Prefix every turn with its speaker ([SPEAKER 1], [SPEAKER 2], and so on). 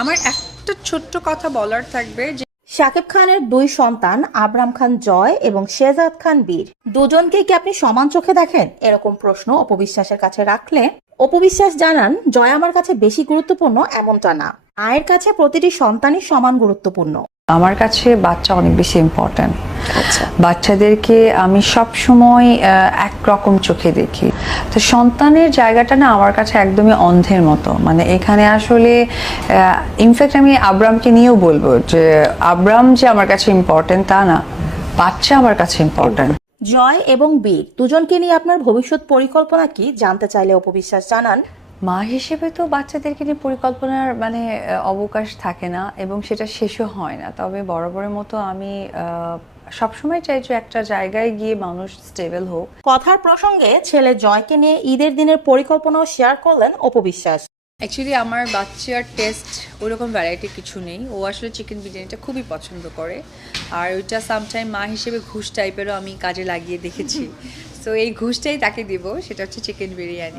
[SPEAKER 1] আমার একটা ছোট্ট কথা বলার থাকবে যে
[SPEAKER 2] শাকিব খানের দুই সন্তান, আবরাম খান জয় এবং শেজাদ খান বীর। দুজনকে কি আপনি সমান চোখে দেখেন? এরকম প্রশ্ন অপবিশ্বাসের কাছে রাখলে অপবিশ্বাস জানান, জয় আমার কাছে বেশি গুরুত্বপূর্ণ এমনটা না। মায়ের কাছে প্রতিটি সন্তানই সমান গুরুত্বপূর্ণ।
[SPEAKER 3] আমার কাছে বাচ্চা অনেক বেশি ইম্পর্ট্যান্ট বাচ্চাদেরকে আমি সব সময় একরকম চোখে দেখি। তো সন্তানের জায়গাটা না আমার কাছে একদমই অন্ধের মতো। মানে এখানে আসলে ইনফ্যাক্ট আমি আব্রামকে নিয়েও বলব যে আব্রাম যে আমার কাছে ইম্পর্ট্যান্ট তা না বাচ্চা আমার কাছে ইম্পর্ট্যান্ট
[SPEAKER 2] জয় এবং বীর দুজনকে নিয়ে আপনার ভবিষ্যৎ পরিকল্পনা কি? জানতে চাইলে অপবিশ্বাস জানান।
[SPEAKER 3] মা হিসেবে তো বাচ্চাদেরকে নিয়ে পরিকল্পনার মানে অবকাশ থাকে না এবং সেটা শেষও হয় না। তবে বরাবরের মতো আমি সবসময় চাই যে একটা জায়গায় গিয়ে মানুষ স্টেবল হোক।
[SPEAKER 2] কথার প্রসঙ্গে ছেলে জয়কে নিয়ে ঈদের দিনের পরিকল্পনাও শেয়ার করলেন অপবিশ্বাস
[SPEAKER 1] অ্যাকচুয়ালি আমার বাচ্চার টেস্ট ওরকম ভ্যারাইটি কিছু নেই। ও আসলে চিকেন বিরিয়ানিটা খুবই পছন্দ করে। আর ওইটা সামটাইম মা হিসেবে ঘুষ টাইপেরও আমি কাজে লাগিয়ে দেখেছি। তো এই ঘুষটাই তাকে দিব সেটা হচ্ছে চিকেন বিরিয়ানি।